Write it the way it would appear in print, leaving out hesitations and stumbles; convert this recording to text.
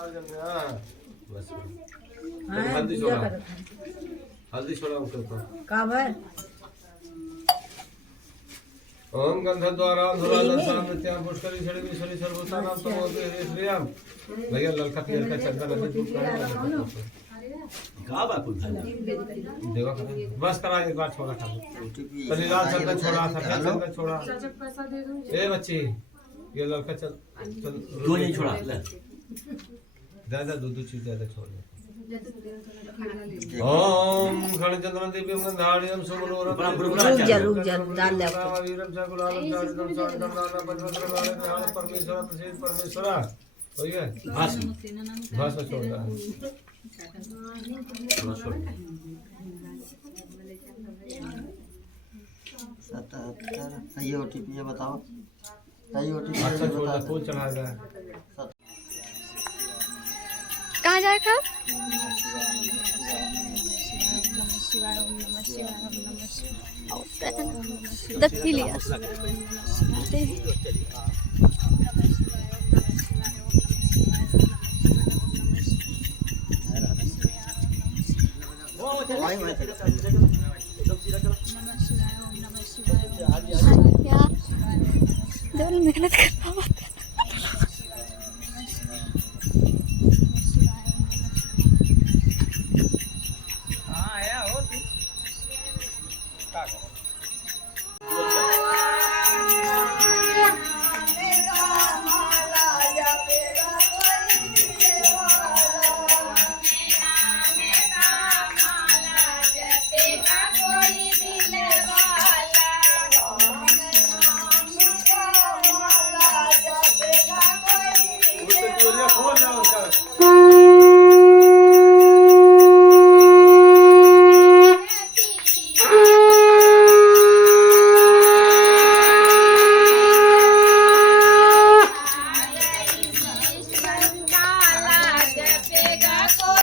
बस हल्दी छोड़ा, हल्दी छोड़ा उसके ऊपर काम है ओम गंधद्वारा धुरादशाम नित्यां पुष्करी छड़ी विषरी सर्वसानां तमोदे श्रीयाम भैया ललका तेल का चंदन नदी धूप करें का बात कुछ देवा बस करा एक बार छोड़ा खा तनी लाल चंदन छोड़ा सफेद चंदन छोड़ा ए बच्ची ये ललका दो नहीं छोड़ा ले ज्यादा दूध चीज ज्यादा छोड़ दे ओम खणचंद्रन दिव्यम गंधारियम सुमनोरम रुक जा डाल ले वीरम सकुलालम चारितम साधनाना पंचवस्त्रवाले ध्यान परमेश्वर प्रसिद्ध परमेश्वर हो गया बस छोड़ दे थोड़ा छोड़ 77 ये ओटीपी है बताओ सही ओटीपी अच्छा छोड़ दे फूल चढ़ा दे कहाँ जाएगा दत्ती लिया क्या मेहनत करना